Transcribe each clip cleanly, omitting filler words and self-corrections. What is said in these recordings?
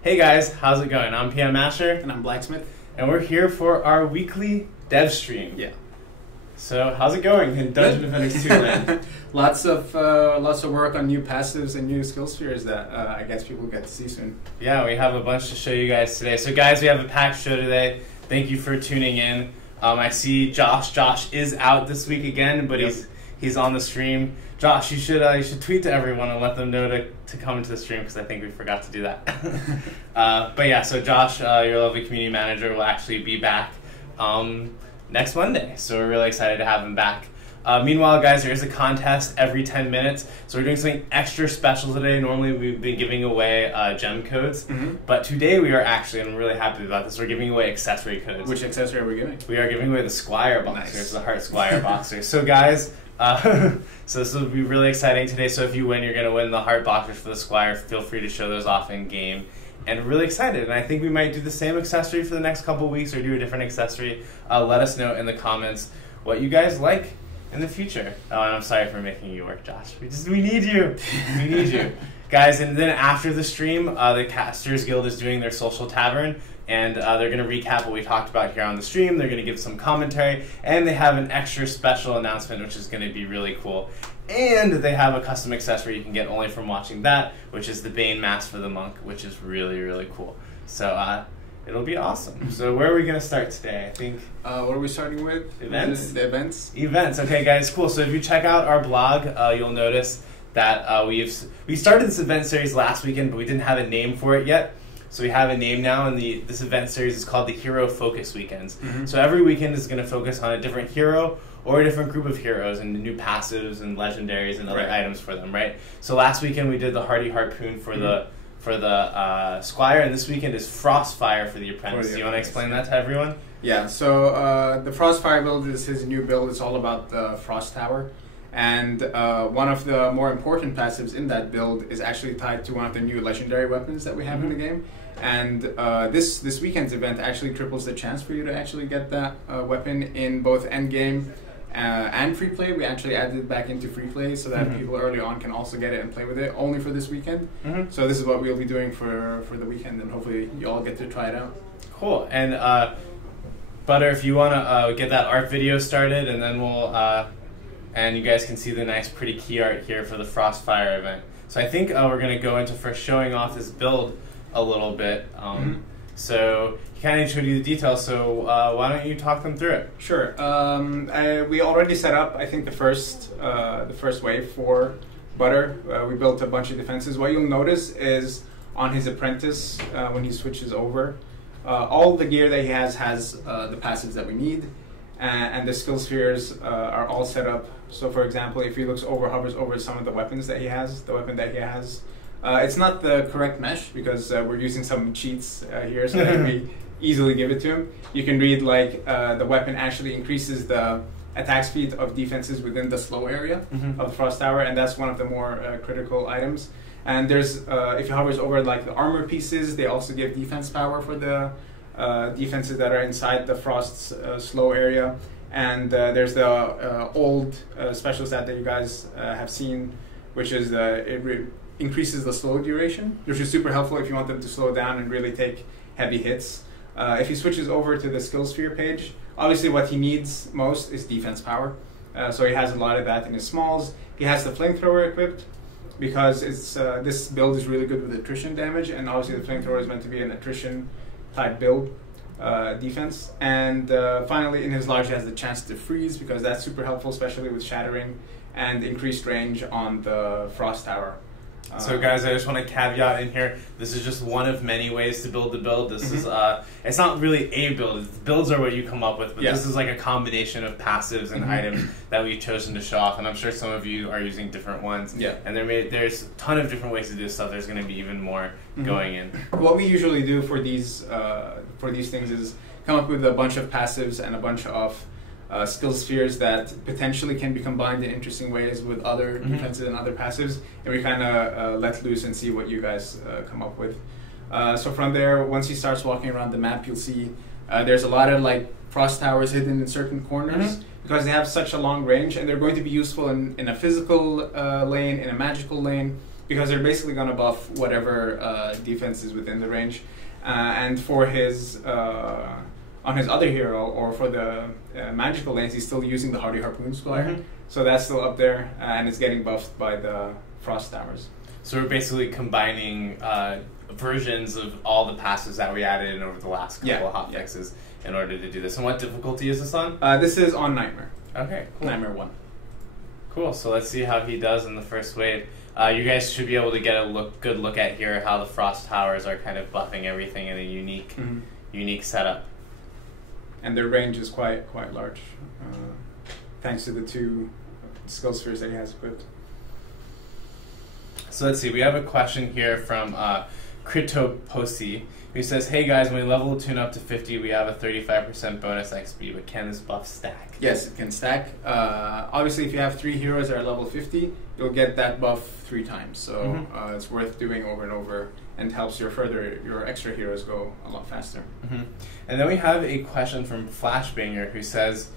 Hey guys, how's it going? I'm PM Masher. And I'm Blacksmith. And we're here for our weekly dev stream. Yeah. So, how's it going in Dungeon Defenders 2 land? Lots of work on new passives and new skill spheres that I guess people get to see soon. Yeah, we have a bunch to show you guys today. So guys, we have a packed show today. Thank you for tuning in. I see Josh. Josh is out this week again, but he's on the stream. Josh, you should tweet to everyone and let them know to come into the stream because I think we forgot to do that. But yeah, so Josh, your lovely community manager, will actually be back next Monday. So we're really excited to have him back. Meanwhile, guys, there is a contest every 10 minutes. So we're doing something extra special today. Normally, we've been giving away gem codes. Mm-hmm. But today we are actually, and I'm really happy about this, we're giving away accessory codes. Which accessory are we giving? We are giving away the Squire Boxer. Nice. It's the Heart Squire Boxer. So guys, so this will be really exciting today. So if you win, you're going to win the Heart Boxers for the Squire. Feel free to show those off in game. And really excited. And I think we might do the same accessory for the next couple weeks or do a different accessory. Let us know in the comments what you guys like in the future. Oh, and I'm sorry for making you work, Josh. We need you. We need you. Guys, and then after the stream, the Casters Guild is doing their social tavern, and they're going to recap what we talked about here on the stream. They're going to give some commentary, and they have an extra special announcement, which is going to be really cool. And they have a custom accessory you can get only from watching that, which is the Bane Mask for the Monk, which is really, really cool. So, it'll be awesome. So where are we going to start today? I think... what are we starting with? Events? The events? Events. Okay, guys, cool. So if you check out our blog, you'll notice that we started this event series last weekend, but we didn't have a name for it yet. So we have a name now, and this event series is called the Hero Focus Weekends. Mm-hmm. So every weekend is going to focus on a different hero or a different group of heroes and new passives and legendaries and other items for them, right? So last weekend we did the Hardy Harpoon for the Squire, and this weekend is Frostfire for the Apprentice. Do you want to explain that to everyone? Yeah, so the Frostfire build is his new build. It's all about the Frost Tower. And one of the more important passives in that build is actually tied to one of the new legendary weapons that we have in the game. And this weekend's event actually triples the chance for you to actually get that weapon in both endgame and free play. We actually added it back into free play so that people early on can also get it and play with it only for this weekend. So this is what we'll be doing for the weekend, and hopefully you all get to try it out. Cool. And Butter, if you want to get that art video started, and then we'll and you guys can see the nice pretty key art here for the Frostfire event. So I think we're going to go into first showing off this build a little bit. So he kind of showed you the details, so why don't you talk them through it? Sure. We already set up, I think, the first wave for Butter. We built a bunch of defenses. What you'll notice is on his apprentice, when he switches over, all the gear that he has the passives that we need, and the skill spheres are all set up. So for example, if he hovers over some of the weapons that he has, the weapon that he has, it's not the correct mesh because we're using some cheats here so that we easily give it to him. You can read like the weapon actually increases the attack speed of defenses within the slow area of the Frost Tower, and that's one of the more critical items. And there's if he hovers over like the armor pieces, they also give defense power for the defenses that are inside the Frost's slow area. And there's the old special stat that you guys have seen, which is increases the slow duration, which is super helpful if you want them to slow down and really take heavy hits. If he switches over to the skill sphere page, obviously what he needs most is defense power. So he has a lot of that in his smalls. He has the flamethrower equipped because it's this build is really good with attrition damage, and obviously the flamethrower is meant to be an attrition type build. Defense, and finally in his large he has the chance to freeze because that's super helpful, especially with shattering and increased range on the Frost Tower. So guys, I just want to caveat in here, this is just one of many ways to build the build. This is, it's not really a build. Builds are what you come up with, but this is like a combination of passives and items that we've chosen to show off, and I'm sure some of you are using different ones. Yeah. And there's a ton of different ways to do this stuff. There's going to be even more going in. What we usually do for these things is come up with a bunch of passives and a bunch of skill spheres that potentially can be combined in interesting ways with other defenses and other passives, and we kind of let loose and see what you guys come up with. So from there, once he starts walking around the map, you'll see there's a lot of like Frost Towers hidden in certain corners because they have such a long range, and they're going to be useful in a physical lane, in a magical lane, because they're basically going to buff whatever defense is within the range. And for his on his other hero, or for the magical lanes, he's still using the Hardy Harpoon Squire. Mm-hmm. So that's still up there, and it's getting buffed by the Frost Towers. So we're basically combining versions of all the passives that we added in over the last couple of hotfixes in order to do this. And what difficulty is this on? This is on Nightmare. Okay, cool. Nightmare 1. Cool, so let's see how he does in the first wave. You guys should be able to get a good look at here how the Frost Towers are kind of buffing everything in a unique setup. And their range is quite large, thanks to the 2 skill spheres that he has equipped. So let's see, we have a question here from Kritoposi, who says, hey guys, when we level a tune up to 50, we have a 35% bonus XP, but can this buff stack? Yes, it can stack. Obviously, if you have 3 heroes that are level 50, you'll get that buff 3 times. So it's worth doing over and over, and helps your extra heroes go a lot faster. Mm-hmm. And then we have a question from Flashbanger, who says,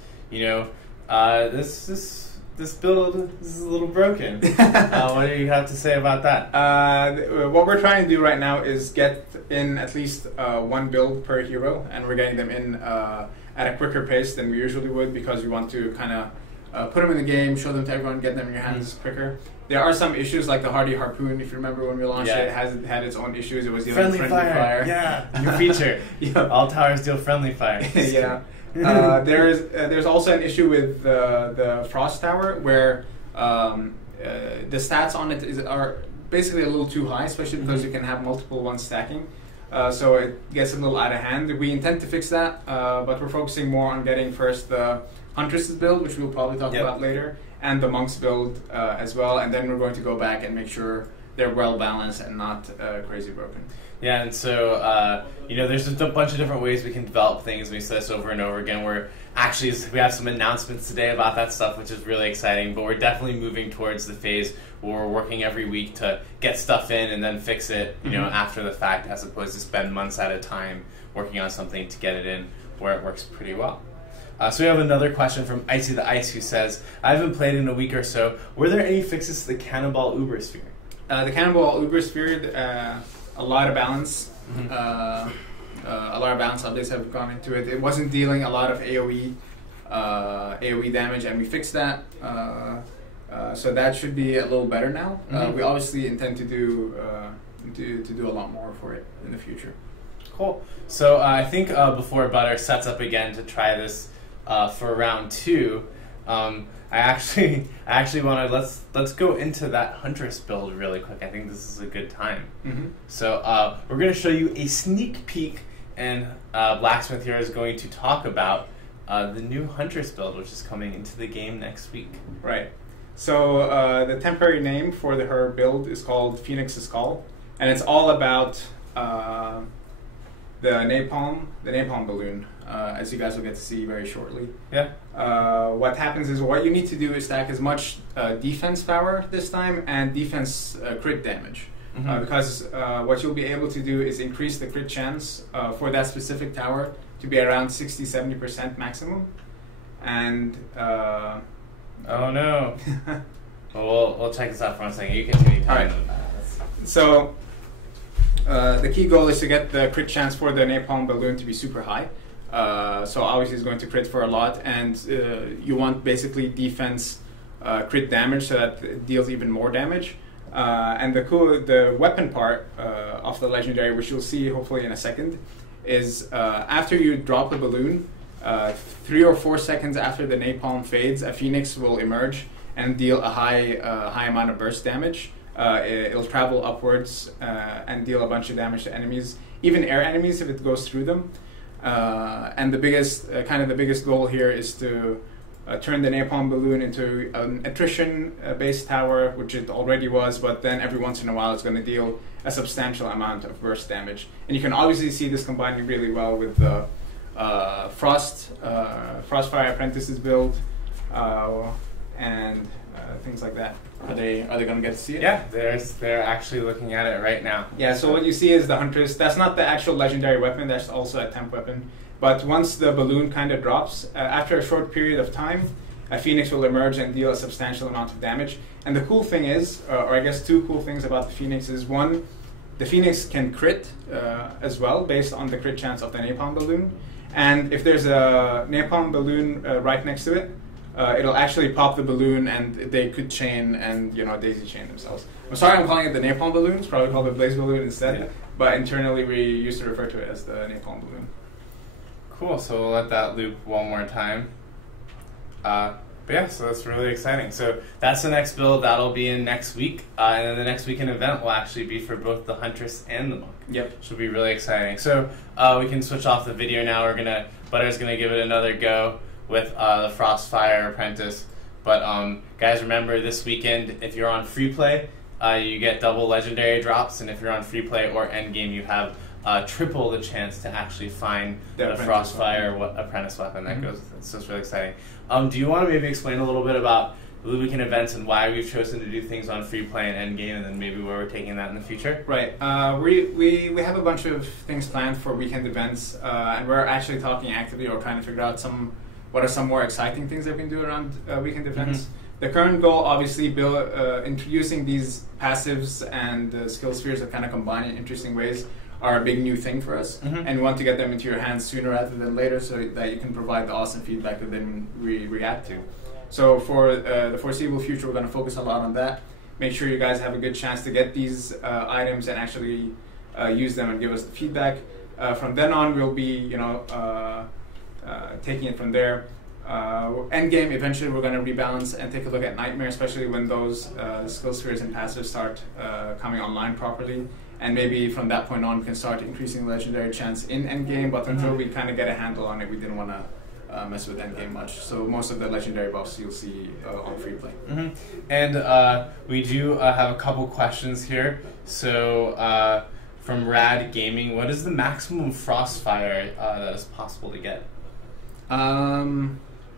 this build is a little broken. What do you have to say about that? What we're trying to do right now is get in at least 1 build per hero, and we're getting them in at a quicker pace than we usually would, because we want to kind of put them in the game, show them to everyone, get them in your hands quicker. There are some issues, like the Hardy Harpoon. If you remember when we launched it had its own issues. It was dealing friendly fire. Yeah, new feature. All towers deal friendly fire. Yeah. There's also an issue with the Frost Tower, where the stats on it are basically a little too high, especially because you can have multiple ones stacking. So it gets a little out of hand. We intend to fix that, but we're focusing more on getting first the Huntress's build, which we'll probably talk about later, and the Monk's build as well, and then we're going to go back and make sure they're well balanced and not crazy broken. Yeah, and so, there's just a bunch of different ways we can develop things. We say this over and over again. We have some announcements today about that stuff, which is really exciting, but we're definitely moving towards the phase where we're working every week to get stuff in and then fix it, after the fact, as opposed to spend months at a time working on something to get it in where it works pretty well. So we have another question from Icy the Ice, who says, I haven't played in a week or so. Were there any fixes to the Cannonball Uber Sphere? The Cannonball Uber Sphere, a lot of balance. A lot of balance updates have gone into it. It wasn't dealing a lot of AoE damage, and we fixed that. So that should be a little better now. We obviously intend to do a lot more for it in the future. Cool. So I think before Butter sets up again to try this for round 2, I actually want to let's go into that Huntress build really quick. I think this is a good time. So we're going to show you a sneak peek, and Blacksmith here is going to talk about the new Huntress build, which is coming into the game next week. Right. So the temporary name for her build is called Phoenix's Call, and it's all about the napalm balloon, as you guys will get to see very shortly. Yeah. What happens is, what you need to do is stack as much defense power this time and defense crit damage. Because what you'll be able to do is increase the crit chance for that specific tower to be around 60-70% maximum. And oh no. Well, we'll check this out for 1 second. You continue talking about that. So the key goal is to get the crit chance for the napalm balloon to be super high. So obviously it's going to crit for a lot, and you want basically defense crit damage, so that it deals even more damage. And the weapon part of the legendary, which you'll see hopefully in a second, is after you drop the balloon, 3 or 4 seconds after the napalm fades, a phoenix will emerge and deal a high amount of burst damage. It'll travel upwards and deal a bunch of damage to enemies, even air enemies if it goes through them. And the biggest goal here is to turn the napalm balloon into an attrition-based tower, which it already was, but then every once in a while it's going to deal a substantial amount of burst damage. And you can obviously see this combining really well with the Frostfire Apprentices build and things like that. Are they going to get to see it? Yeah, they're actually looking at it right now. Yeah, so what you see is the Huntress. That's not the actual legendary weapon, that's also a temp weapon. But once the balloon kind of drops, after a short period of time, a Phoenix will emerge and deal a substantial amount of damage. And the cool thing is, or I guess two cool things about the Phoenix is, one, the Phoenix can crit as well based on the crit chance of the Napalm Balloon. And if there's a Napalm Balloon right next to it, it'll actually pop the balloon and they could chain and daisy chain themselves. I'm sorry I'm calling it the Napalm Balloon. It's probably called the Blaze Balloon instead. Yeah. But internally we used to refer to it as the Napalm Balloon. Cool, so we'll let that loop one more time. But yeah, so that's really exciting. So that's the next build. That'll be in next week. And then the next weekend event will actually be for both the Huntress and the Monk. Yep. Which will be really exciting. So we can switch off the video now. Butter's gonna give it another go with the Frostfire Apprentice. But guys, remember this weekend, if you're on free play, you get double legendary drops, and if you're on free play or endgame, you have triple the chance to actually find the Frostfire Apprentice weapon that goes with it. So it's really exciting. Do you want to maybe explain a little bit about the weekend events and why we've chosen to do things on free play and endgame, and then maybe where we're taking that in the future? Right. We have a bunch of things planned for weekend events, and we're actually talking actively or trying to figure out what are some more exciting things that we can do around weekend events. The current goal, obviously, introducing these passives and skill spheres that kind of combine in interesting ways are a big new thing for us, and we want to get them into your hands sooner rather than later so that you can provide the awesome feedback that then we react to. So for the foreseeable future, we're going to focus a lot on that. Make sure you guys have a good chance to get these items and actually use them and give us the feedback. From then on, we'll be taking it from there. Endgame, eventually we're going to rebalance and take a look at Nightmare, especially when those skill spheres and passives start coming online properly. And maybe from that point on, we can start increasing legendary chance in endgame. But until we kind of get a handle on it, we didn't want to mess with endgame much. So most of the legendary buffs you'll see on free play. And we do have a couple questions here. So from Rad Gaming, what is the maximum Frostfire that is possible to get?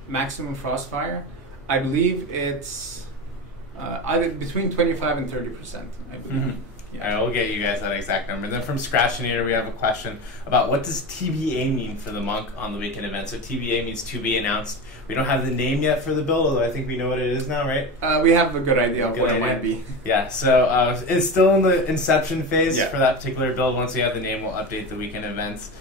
Maximum Frostfire, I believe it's either between 25 and 30%. I believe. Yeah, I will get you guys that exact number. Then from Scratchinator, we have a question about what does TBA mean for the Monk on the weekend event. So TBA means to be announced. We don't have the name yet for the build, although I think we know what it is now, right? We have a good idea of what it might be. Yeah, so it's still in the inception phase for that particular build. Once we have the name, we'll update the weekend events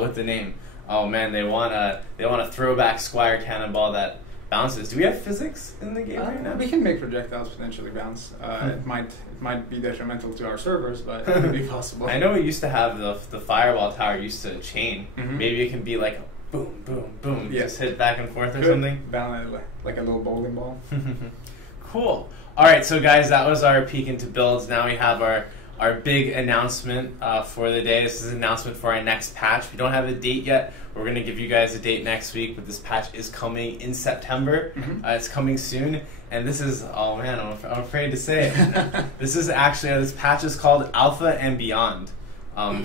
with the name. Oh man, they want a throwback Squire Cannonball that bounces. Do we have physics in the game right now? We can make projectiles potentially bounce. It might be detrimental to our servers, but it could be possible. I know we used to have the Fireball Tower used to chain. Maybe it can be like boom, boom, boom, just hit back and forth or something. Bounce like a little bowling ball. Cool. All right, so guys, that was our peek into builds. Now we have our big announcement for the day. This is an announcement for our next patch. We don't have a date yet. We're going to give you guys a date next week, but this patch is coming in September. It's coming soon, and this is, oh man, I'm afraid to say it. This patch is called Alpha and Beyond.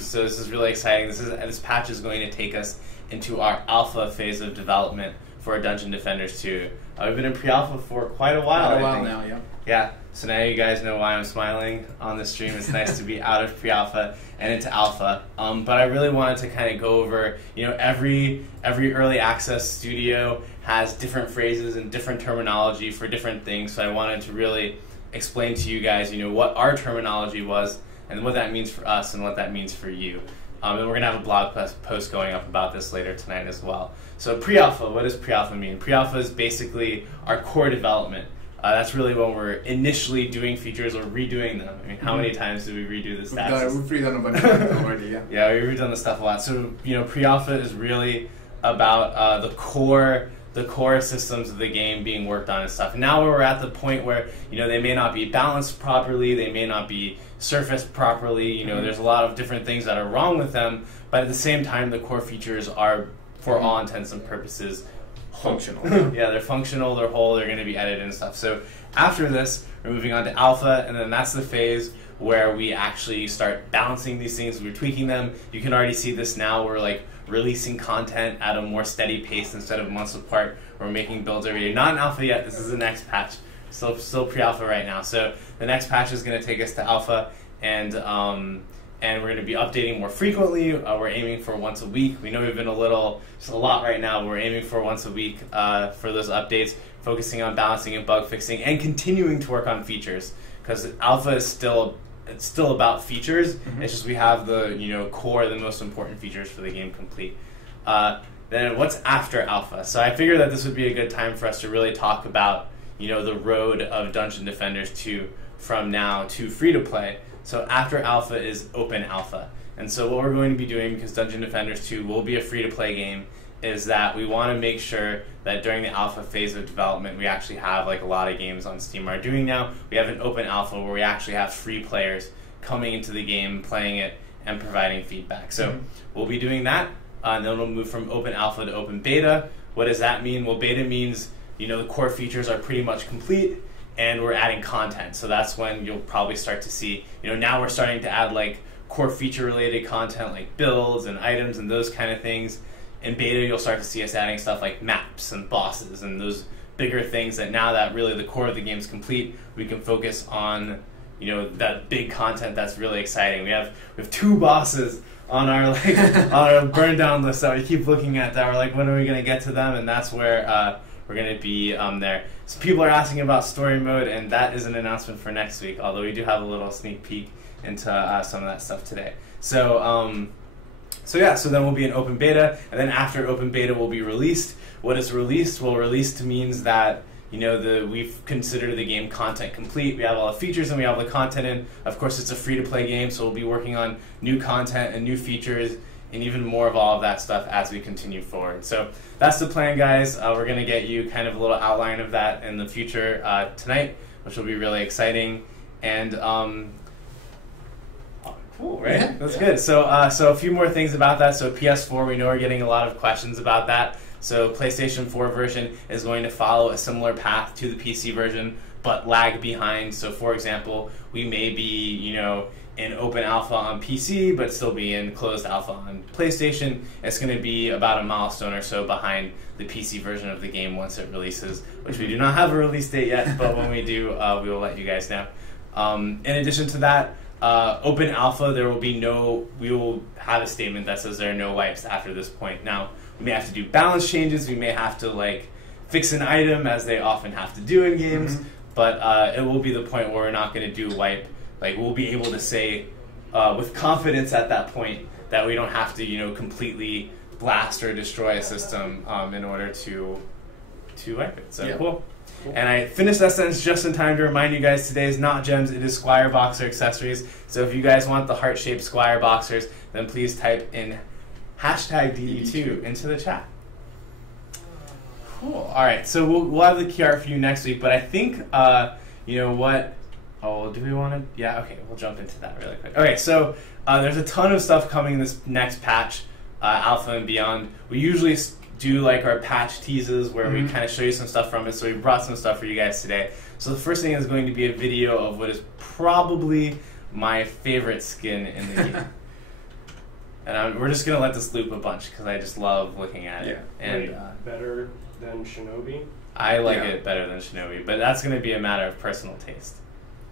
So this is really exciting. This patch is going to take us into our alpha phase of development for Dungeon Defenders 2. We've been in pre-alpha for quite a while. Quite a while now, yeah. Yeah, so now you guys know why I'm smiling on the stream. It's nice to be out of pre-alpha and into alpha. But I really wanted to kind of go over, every early access studio has different phrases and different terminology for different things. So I wanted to really explain to you guys, what our terminology was and what that means for us and what that means for you. And we're going to have a blog post going up about this later tonight as well. So pre-alpha, what does pre-alpha mean? Pre-alpha is basically our core development. That's really when we're initially doing features or redoing them. I mean, how many times did we redo the stats? We've redone a bunch of things already, yeah. Yeah, we've redone the stuff a lot. So, pre-alpha is really about the core systems of the game being worked on and stuff. Now we're at the point where, they may not be balanced properly, they may not be surfaced properly, there's a lot of different things that are wrong with them, but at the same time, the core features are, for all intents and purposes, functional. Yeah, they're functional, they're whole, they're going to be edited and stuff. So after this, we're moving on to alpha, and then that's the phase where we actually start balancing these things, we're tweaking them. You can already see this now. We're releasing content at a more steady pace instead of months apart. We're making builds every day. Not in alpha yet, this is the next patch. Still pre-alpha right now. So the next patch is going to take us to alpha, and we're going to be updating more frequently. We're aiming for once a week. We know we've been a lot right now. We're aiming for once a week for those updates. focusing on balancing and bug fixing, and continuing to work on features, because alpha is still about features. It's just we have the core, the most important features for the game complete. Then what's after alpha? So I figured that this would be a good time for us to really talk about the road of Dungeon Defenders 2 from now to free to play. So after alpha is open alpha. And so what we're going to be doing, because Dungeon Defenders 2 will be a free to play game, is that we want to make sure that during the alpha phase of development, we actually have, like a lot of games on Steam are doing now, we have an open alpha where we actually have free players coming into the game, playing it, and providing feedback. So we'll be doing that, and then we'll move from open alpha to open beta. What does that mean? Well, beta means, the core features are pretty much complete, and we're adding content. So that's when you'll probably start to see, now we're starting to add, like, core feature related content, like builds and items and those kind of things. In beta, you'll start to see us adding stuff like maps and bosses and those bigger things that now that really the core of the game is complete, we can focus on, that big content that's really exciting. We have 2 bosses on our on our burn down list that we keep looking at that we're like, when are we going to get to them? And that's where we're going to be there. So people are asking about story mode, and that is an announcement for next week, although we do have a little sneak peek into some of that stuff today. So then we'll be in open beta, and then after open beta we'll be released. What is released? Well, released means that we've considered the game content complete. We have all the features and we have the content in. Of course, it's a free-to-play game, so we'll be working on new content and new features and even more of all of that stuff as we continue forward. So that's the plan, guys. We're going to get you kind of a little outline of that in the future tonight, which will be really exciting. And cool, right? Yeah, That's good. So a few more things about that. So PS4, we know we're getting a lot of questions about that. So PlayStation 4 version is going to follow a similar path to the PC version, but lag behind. So for example, we may be, in open alpha on PC, but still be in closed alpha on PlayStation. It's going to be about a milestone or so behind the PC version of the game once it releases, which we do not have a release date yet, but when we do, we will let you guys know. In addition to that, open alpha, we will have a statement that says there are no wipes after this point. Now, we may have to do balance changes, we may have to fix an item, as they often have to do in games, but it will be the point where we're not going to do wipe. We'll be able to say with confidence at that point that we don't have to, completely blast or destroy a system in order to wipe it. So cool. And I finished that sentence just in time to remind you guys today is not gems, it is Squire Boxer accessories. So if you guys want the heart-shaped Squire Boxers, then please type in hashtag DD2 into the chat. Cool. All right, so we'll have the key art for you next week, but I think, what? Oh, do we want to? Yeah, okay, we'll jump into that really quick. Okay, so there's a ton of stuff coming in this next patch, Alpha and beyond. We usually do our patch teases where we kind of show you some stuff from it, so we brought some stuff for you guys today. So the first thing is going to be a video of what is probably my favorite skin in the game. And we're just going to let this loop a bunch because I just love looking at it. And better than Shinobi? I like it better than Shinobi, but that's going to be a matter of personal taste.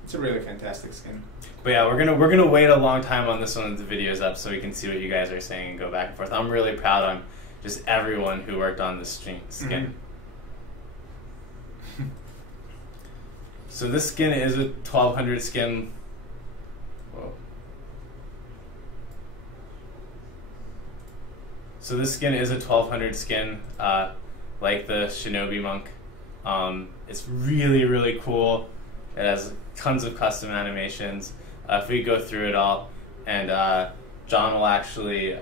It's a really fantastic skin. But yeah, we're gonna wait a long time on this one as the video's up so we can see what you guys are saying and go back and forth. I'm really proud on just everyone who worked on this skin. So this skin is a 1200 skin. Whoa. So this skin is a 1200 skin, like the Shinobi monk. It's really, really cool. It has tons of custom animations. If we go through it all, and John will actually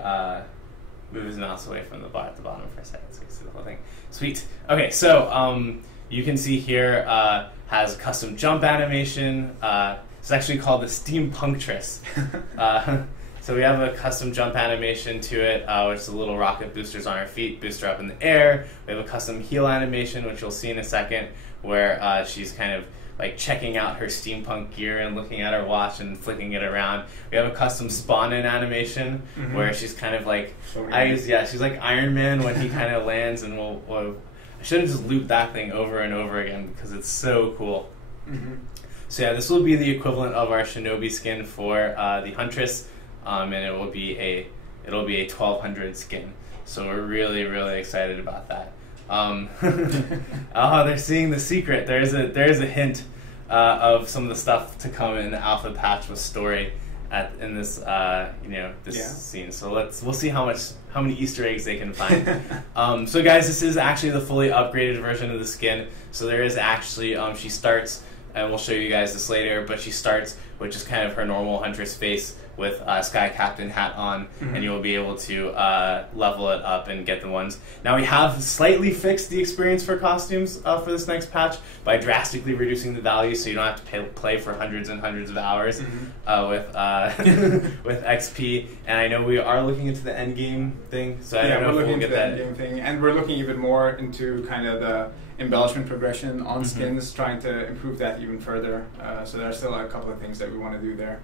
move his mouse away from the bar at the bottom for a second so you can see the whole thing. Sweet. Okay, so you can see here has custom jump animation. It's actually called the Steampunctress. So we have a custom jump animation to it, which is a little rocket boosters on her feet, boost her up in the air. We have a custom heel animation, which you'll see in a second, where she's kind of checking out her steampunk gear and looking at her watch and flicking it around. We have a custom spawn-in animation where she's kind of she's like Iron Man when he kind of lands, and I should have just looped that thing over and over again because it's so cool. So yeah, this will be the equivalent of our Shinobi skin for the Huntress, and it will be a 1200 skin. So we're really, really excited about that. Oh, they're seeing the secret. There is a hint of some of the stuff to come in the alpha patch with story in this scene. So we'll see how many Easter eggs they can find. So guys, this is actually the fully upgraded version of the skin. So there is actually she starts, and we'll show you guys this later, but she starts with just kind of her normal huntress face with Sky Captain hat on, and you'll be able to level it up and get the ones. Now we have slightly fixed the experience for costumes for this next patch by drastically reducing the value, so you don't have to play for hundreds and hundreds of hours with with XP. And I know we are looking into the end game thing, so I don't know we're if looking we'll into get the that. end game thing, and we're looking even more into kind of the embellishment progression on skins, trying to improve that even further. So there's still a couple of things that we want to do there.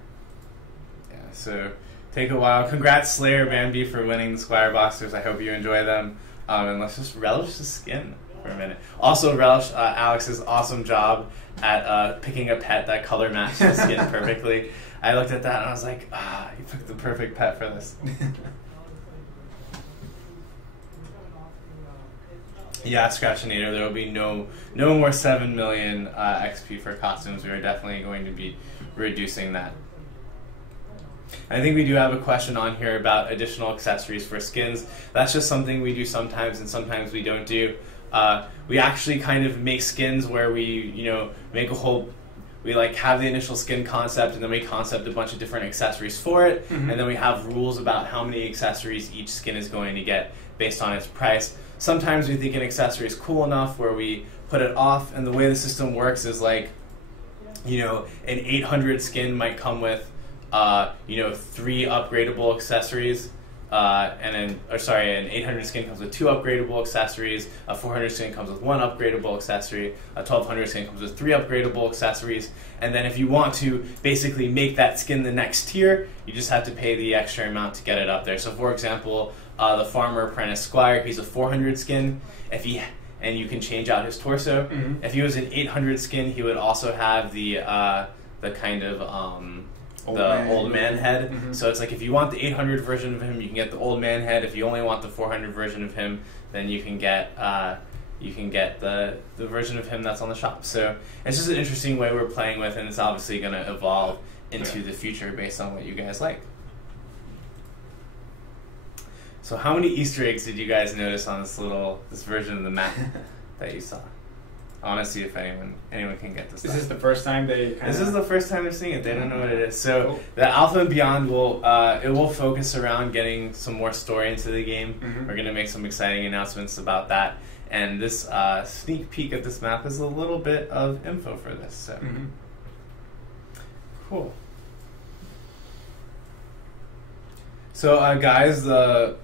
So take a while. Congrats Slayer Bambi for winning the Squire Boxers. I hope you enjoy them. And let's just relish the skin for a minute. Also relish Alex's awesome job at picking a pet that color matched the skin perfectly. I looked at that and I was like, you picked the perfect pet for this. Yeah, Scratchinator, there will be no more 7 million XP for costumes. We are definitely going to be reducing that. I think we do have a question on here about additional accessories for skins. That's just something we do sometimes and sometimes we don't do. We actually kind of make skins where we, make a whole, we like have the initial skin concept and then we concept a bunch of different accessories for it, and then we have rules about how many accessories each skin is going to get based on its price. Sometimes we think an accessory is cool enough where we put it off, and the way the system works is like, an 800 skin might come with 3 upgradable accessories, an 800 skin comes with 2 upgradable accessories, a 400 skin comes with 1 upgradable accessory, a 1200 skin comes with 3 upgradable accessories, and then if you want to basically make that skin the next tier, you just have to pay the extra amount to get it up there. So for example, the Farmer Apprentice Squire, he's a 400 skin, and you can change out his torso. If he was an 800 skin, he would also have the kind of old man head. So it's like if you want the 800 version of him, you can get the old man head. If you only want the 400 version of him, then you can get the version of him that's on the shop. So it's just an interesting way we're playing with, and it's obviously going to evolve into the future based on what you guys like. So how many Easter eggs did you guys notice on this version of the map that you saw? I want to see if anyone can get this. Is this the first time they? This is the first time they're seeing it. They don't know what it is. So the Alpha and Beyond will focus around getting some more story into the game. We're going to make some exciting announcements about that. And this sneak peek of this map is a little bit of info for this. So cool. So guys, okay,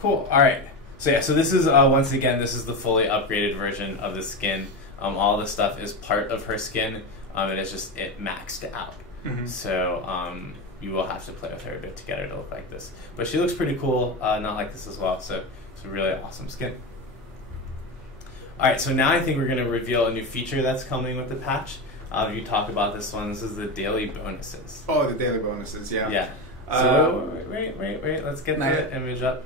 cool. All right. So yeah, so this is once again, this is the fully upgraded version of the skin. All this stuff is part of her skin. It is just maxed out. So you will have to play with her a bit to get her to look like this. But she looks pretty cool, not like this as well. So it's a really awesome skin. All right, so now I think we're going to reveal a new feature that's coming with the patch. You talk about this one. This is the daily bonuses. Oh, the daily bonuses, yeah. Yeah. So wait. Let's get the image up.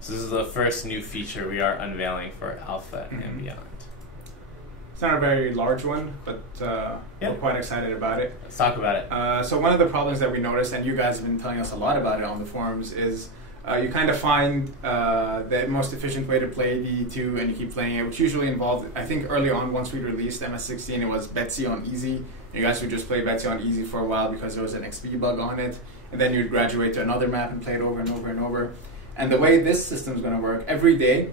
So this is the first new feature we are unveiling for Alpha and Beyond. It's not a very large one, but we're quite excited about it. Let's talk about it. So one of the problems that we noticed, and you guys have been telling us a lot about it on the forums, is you kind of find the most efficient way to play DD2 and you keep playing it, which usually involved, I think early on, once we released MS16, it was Betsy on easy. You guys would just play Betsy on easy for a while because there was an XP bug on it, and then you'd graduate to another map and play it over and over and over. And the way this system is going to work, every day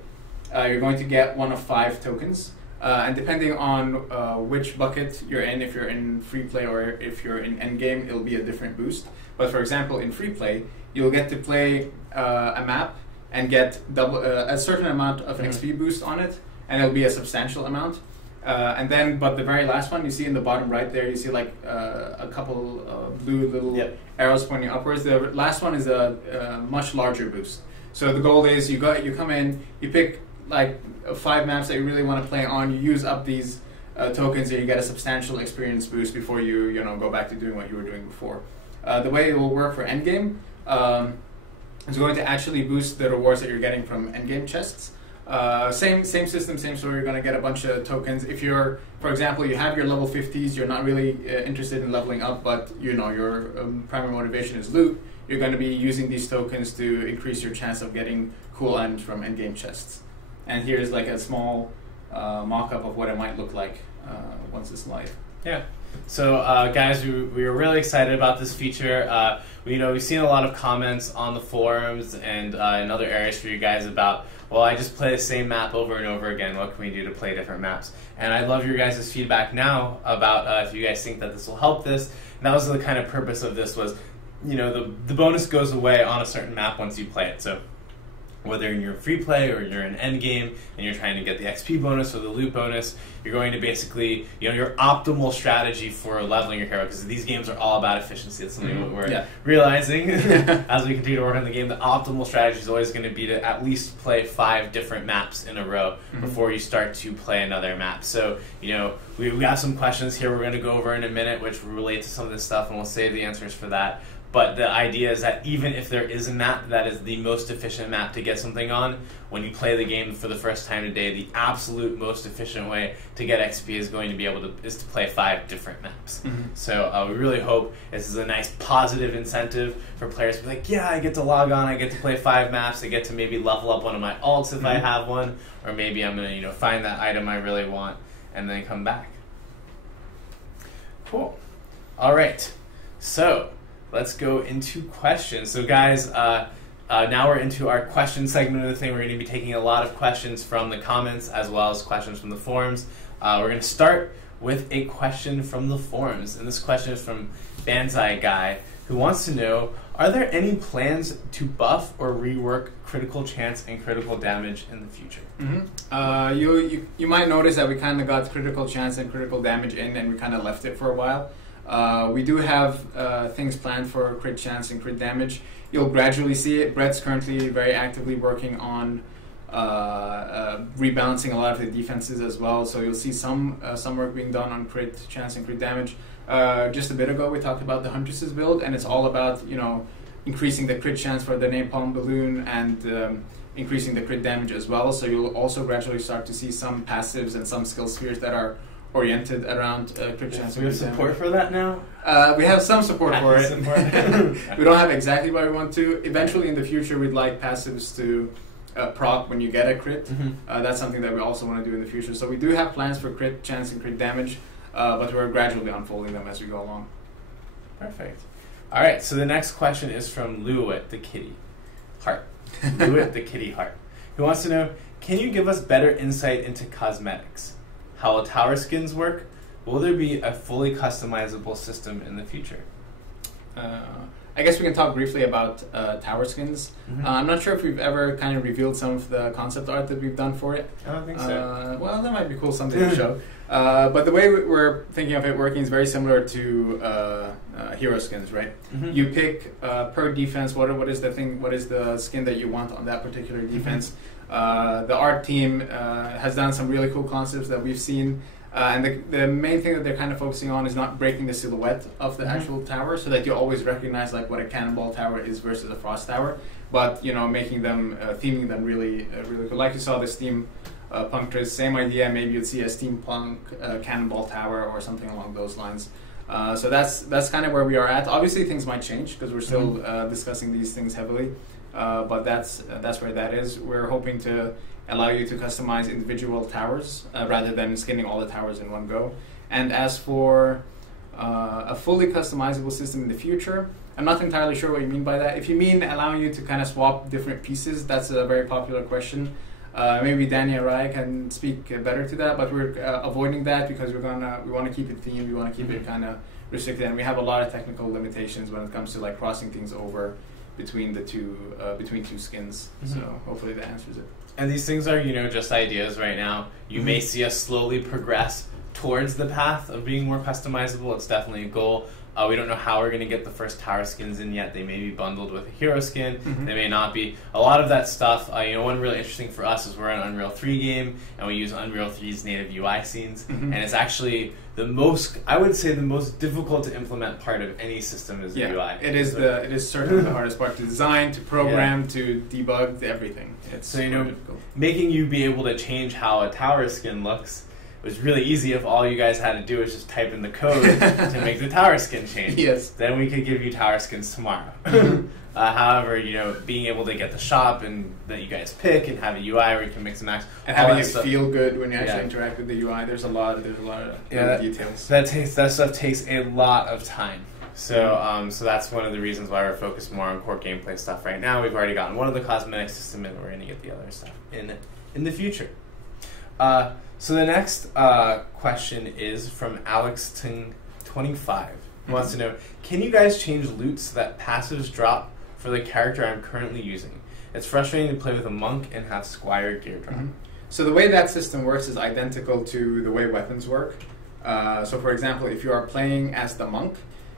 you're going to get one of 5 tokens, and depending on which bucket you're in, if you're in free play or if you're in endgame, it'll be a different boost. But for example, in free play, you'll get to play a map and get a certain amount of XP boost on it, and it'll be a substantial amount. But the very last one, you see in the bottom right there, you see like a couple blue little arrows pointing upwards. The last one is a much larger boost. So the goal is you come in, you pick like 5 maps that you really want to play on, you use up these tokens and you get a substantial experience boost before you go back to doing what you were doing before. The way it will work for endgame is going to actually boost the rewards that you're getting from endgame chests. Same system, same story. You're going to get a bunch of tokens. If you're, for example, you have your level 50s, you're not really interested in leveling up, but you know your primary motivation is loot. You're going to be using these tokens to increase your chance of getting cool items from endgame chests. And here's like a small mock-up of what it might look like once it's live. Yeah. So, guys, we were really excited about this feature. We've seen a lot of comments on the forums and in other areas for you guys about, well, I just play the same map over and over again. What can we do to play different maps? And I'd love your guys' feedback now about if you guys think that this will help this. And that was the kind of purpose of this was, the bonus goes away on a certain map once you play it. So whether you're free play or you're in endgame and you're trying to get the XP bonus or the loot bonus, you're going to basically, your optimal strategy for leveling your hero, because these games are all about efficiency. That's something we're realizing as we continue to work on the game. The optimal strategy is always going to be to at least play 5 different maps in a row before you start to play another map. So, we have some questions here we're going to go over in a minute, which relate to some of this stuff, and we'll save the answers for that. But the idea is that even if there is a map that is the most efficient map to get something on, when you play the game for the first time today, the absolute most efficient way to get XP is going to be is to play 5 different maps. So we really hope this is a nice positive incentive for players to be like, yeah, I get to log on, I get to play 5 maps, I get to maybe level up one of my alts if I have one, or maybe I'm going to find that item I really want and then come back. Cool. All right. So let's go into questions. So guys, now we're into our question segment of the thing. We're going to be taking a lot of questions from the comments as well as questions from the forums. We're going to start with a question from the forums. And this question is from Banzai Guy, who wants to know, are there any plans to buff or rework critical chance and critical damage in the future? You might notice that we kind of got critical chance and critical damage in, and we kind of left it for a while. We do have things planned for crit chance and crit damage. You'll gradually see it. Brett's currently very actively working on rebalancing a lot of the defenses as well. So you'll see some work being done on crit chance and crit damage. Just a bit ago, we talked about the Huntress's build, and it's all about increasing the crit chance for the napalm balloon and increasing the crit damage as well. So you'll also gradually start to see some passives and some skill spheres that are oriented around crit chance. We have support for that now? We have some support for it. We don't have exactly what we want to. Eventually in the future we'd like passives to proc when you get a crit. That's something that we also want to do in the future. So we do have plans for crit chance and crit damage, but we're gradually unfolding them as we go along. Perfect. Alright, so the next question is from Luit the Kitty Heart. Luit the Kitty Heart, who wants to know, can you give us better insight into cosmetics? How will tower skins work? Will there be a fully customizable system in the future? I guess we can talk briefly about tower skins. I'm not sure if we've ever kind of revealed some of the concept art that we've done for it. I don't think so. Well, that might be cool someday to show. But the way we're thinking of it working is very similar to hero skins, right? You pick per defense, what is the skin that you want on that particular defense. The art team has done some really cool concepts that we've seen, and the main thing that they're kind of focusing on is not breaking the silhouette of the actual tower, so that you always recognize like what a cannonball tower is versus a frost tower, but making them theming them really cool. Like you saw the steam Punctress, same idea. Maybe you'd see a steampunk cannonball tower or something along those lines. So that's kind of where we are at. Obviously things might change because we're still discussing these things heavily. But that's where that is. We're hoping to allow you to customize individual towers rather than skinning all the towers in one go. And as for a fully customizable system in the future, I'm not entirely sure what you mean by that. If you mean allowing you to kind of swap different pieces, that's a very popular question. Maybe Danny or I can speak better to that, but we're avoiding that because we want to keep it themed. We want to keep it kind of restricted, and we have a lot of technical limitations when it comes to like crossing things over between two skins. So hopefully that answers it. And these things are, just ideas right now. You may see us slowly progress towards the path of being more customizable. It's definitely a goal. We don't know how we're going to get the first tower skins in yet. They may be bundled with a hero skin. They may not be. A lot of that stuff, one really interesting for us is we're an Unreal 3 game, and we use Unreal 3's native UI scenes. And it's actually, I would say the most difficult to implement part of any system is the UI. It is certainly the hardest part to design, to program, to debug, to everything. It's so difficult. Making you be able to change how a tower skin looks was really easy if all you guys had to do was just type in the code to make the tower skin change. Yes. Then we could give you tower skins tomorrow. However, being able to get the shop and that you guys pick and have a UI where you can mix and match and having it feel good when you actually interact with the UI. There's a lot of details. That stuff takes a lot of time. So so that's one of the reasons why we're focused more on core gameplay stuff right now. We've already gotten one of the cosmetic system and we're going to get the other stuff in the future. So the next question is from AlexTing25. He wants to know, can you guys change loot so that passives drop for the character I'm currently using? It's frustrating to play with a monk and have squire gear drop. So the way that system works is identical to the way weapons work. So for example, if you are playing as the monk,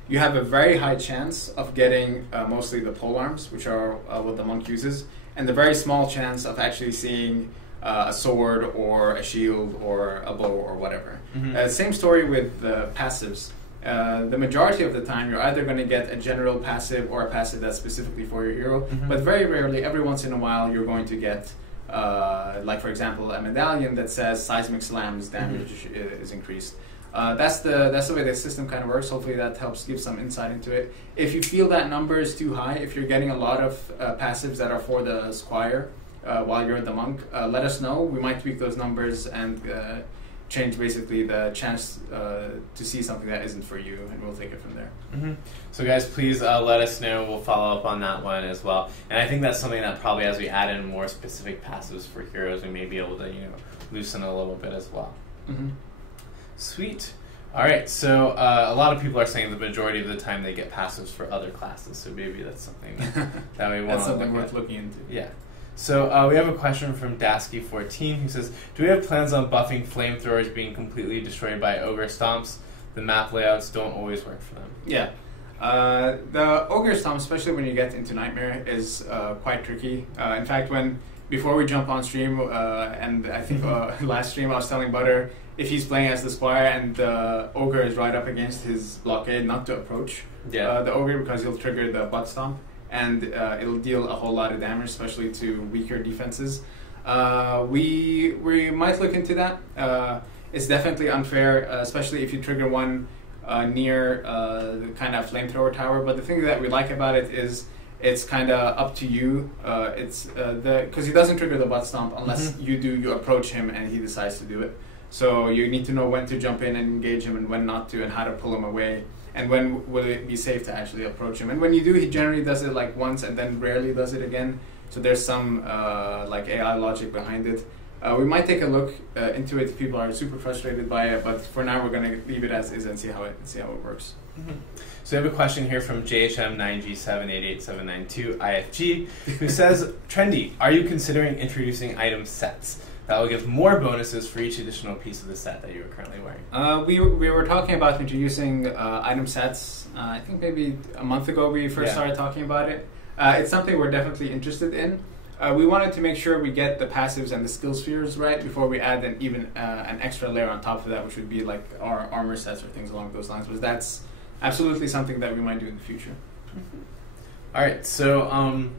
you have a very high chance of getting mostly the polearms, which are what the monk uses, and a very small chance of actually seeing a sword or a shield or a bow or whatever. Same story with the passives. The majority of the time, you're either going to get a general passive or a passive that's specifically for your hero, but very rarely, every once in a while, you're going to get, like for example, a medallion that says seismic slams damage is increased. That's the way the system kind of works. Hopefully that helps give some insight into it. If you feel that number is too high, if you're getting a lot of passives that are for the squire while you're the monk, let us know. We might tweak those numbers and change basically the chance to see something that isn't for you, and we'll take it from there. So guys, please let us know. We'll follow up on that one as well. And I think that's something that probably as we add in more specific passives for heroes, we may be able to loosen a little bit as well. Sweet. All right, so a lot of people are saying the majority of the time they get passives for other classes, so maybe that's something that we want. That's something worth looking into. Yeah. So we have a question from Dasky14 who says, do we have plans on buffing flamethrowers being completely destroyed by ogre stomps? The map layouts don't always work for them. Yeah. The ogre stomp, especially when you get into Nightmare, is quite tricky. In fact, before we jump on stream, and I think last stream I was telling Butter, if he's playing as the squire and the ogre is right up against his blockade, not to approach the ogre because he'll trigger the butt stomp. And it'll deal a whole lot of damage, especially to weaker defenses. We might look into that. It's definitely unfair, especially if you trigger one near the kind of flamethrower tower. But the thing that we like about it is it's kind of up to you. Because he doesn't trigger the butt stomp unless you approach him and he decides to do it. So you need to know when to jump in and engage him and when not to, and how to pull him away. And when will it be safe to actually approach him? And when you do, he generally does it like once and then rarely does it again. So there's some like AI logic behind it. We might take a look into it if people are super frustrated by it, but for now we're going to leave it as is and see how it works. So we have a question here from JHM9G788792 IFG who says, Trendy, are you considering introducing item sets that will give more bonuses for each additional piece of the set that you are currently wearing? We were talking about introducing item sets. I think maybe a month ago we first started talking about it. It's something we're definitely interested in. We wanted to make sure we get the passives and the skill spheres right before we add an extra layer on top of that, which would be like our armor sets or things along those lines. But that's absolutely something that we might do in the future. All right, so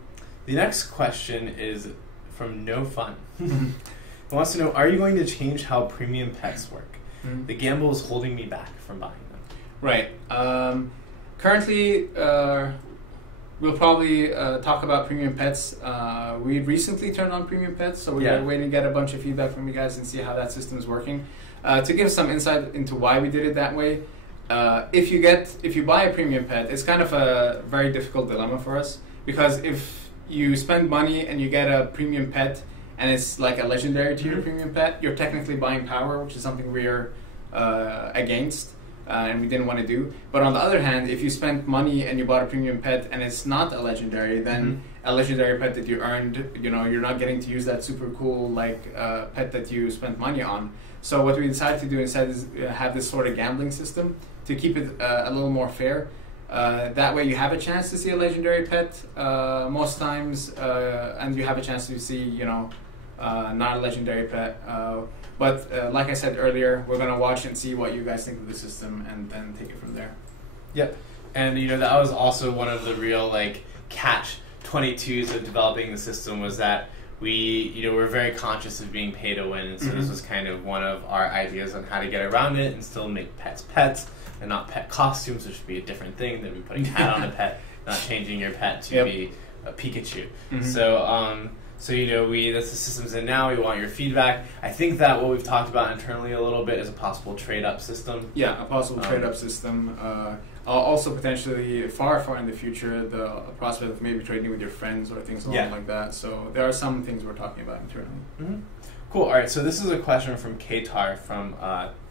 the next question is from No Fun. He wants to know, are you going to change how premium pets work? The gamble is holding me back from buying them. Right. Currently, we'll probably talk about premium pets. We recently turned on premium pets, so we're waiting to get a bunch of feedback from you guys and see how that system is working. To give some insight into why we did it that way, if you buy a premium pet, it's kind of a very difficult dilemma for us, because if you spend money and you get a premium pet and it's like a legendary tier premium pet, you're technically buying power, which is something we're against. And we didn't want to do. But on the other hand, if you spent money and you bought a premium pet and it's not a legendary, then a legendary pet that you earned, you're not getting to use that super cool pet that you spent money on. So what we decided to do instead is have this sort of gambling system to keep it a little more fair. That way you have a chance to see a legendary pet most times, and you have a chance to see, not a legendary pet. But like I said earlier, we're gonna watch and see what you guys think of the system, and then take it from there. Yep. And that was also one of the real catch 22s of developing the system, was that we're very conscious of being pay to win, and so this was kind of one of our ideas on how to get around it and still make pets and not pet costumes, which would be a different thing than we putting a hat on a pet, not changing your pet to be a Pikachu. So that's the system's in now. We want your feedback. I think that what we've talked about internally a little bit is a possible trade-up system. Yeah, a possible trade-up system. Also potentially far in the future, the prospect of maybe trading with your friends or things along like that. So there are some things we're talking about internally. Cool. All right. So this is a question from Katar from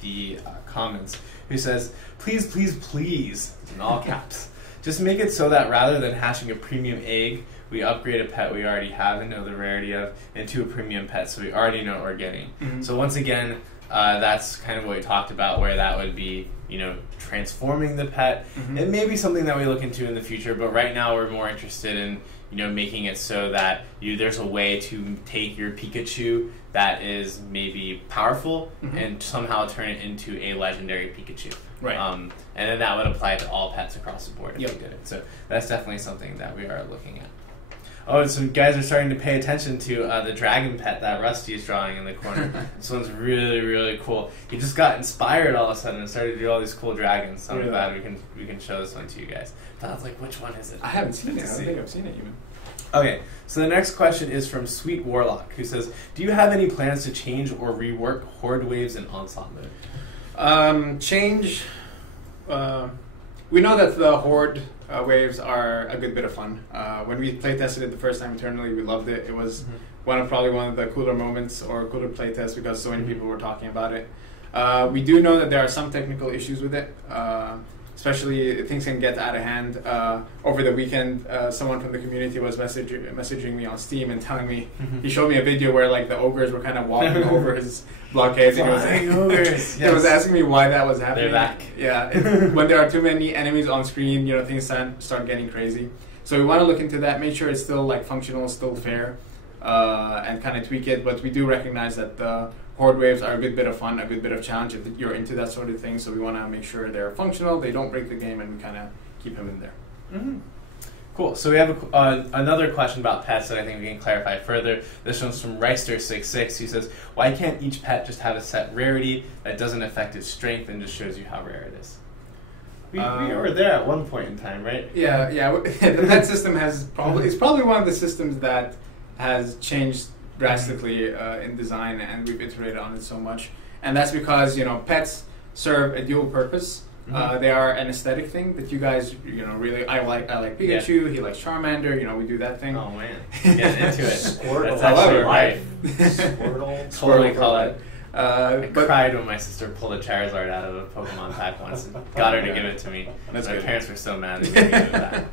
the comments, who says, please, please, please, in all caps, just make it so that rather than hashing a premium egg, we upgrade a pet we already have and know the rarity of into a premium pet, so we already know what we're getting. So once again, that's kind of what we talked about, where that would be, transforming the pet. It may be something that we look into in the future, but right now we're more interested in, making it so that there's a way to take your Pikachu that is maybe powerful and somehow turn it into a legendary Pikachu. Right. And then that would apply to all pets across the board if we did it. So that's definitely something that we are looking at. Oh, so guys are starting to pay attention to the dragon pet that Rusty is drawing in the corner. This one's really, really cool. He just got inspired all of a sudden and started to do all these cool dragons. So I'm glad we can show this one to you guys. But I was like, which one is it? I haven't seen it. I don't think I've seen it even. Okay, so the next question is from Sweet Warlock, who says, do you have any plans to change or rework Horde Waves in Onslaught mode? Change... we know that the Horde waves are a good bit of fun. When we play tested it the first time internally, we loved it. It was probably one of the cooler moments or cooler play tests because so many people were talking about it. We do know that there are some technical issues with it, especially things can get out of hand. Over the weekend, someone from the community was messaging me on Steam and telling me, he showed me a video where the ogres were kind of walking over his blockades. He was asking me why that was happening. They're back. Yeah, when there are too many enemies on screen, things start getting crazy. So we want to look into that, make sure it's still functional, still fair, and kind of tweak it. But we do recognize that the Horde Waves are a good bit of fun, a good bit of challenge if you're into that sort of thing. So we want to make sure they're functional, they don't break the game, and we kind of keep them in there. Cool. So we have another question about pets that I think we can clarify further. This one's from Reister66. He says, why can't each pet just have a set rarity that doesn't affect its strength and just shows you how rare it is? We were there at one point in time, right? Yeah. The pet system is probably one of the systems that has changed drastically in design, and we've iterated on it so much. And that's because pets serve a dual purpose. They are an aesthetic thing that you guys, really. I like Pikachu. He likes Charmander. We do that thing. Oh man, get into it. Squirtle. That's actually right. Squirtle. Totally call it. I cried when my sister pulled a Charizard out of a Pokemon pack once and got her to give it to me. That's my good. parents were so mad they gave me it back.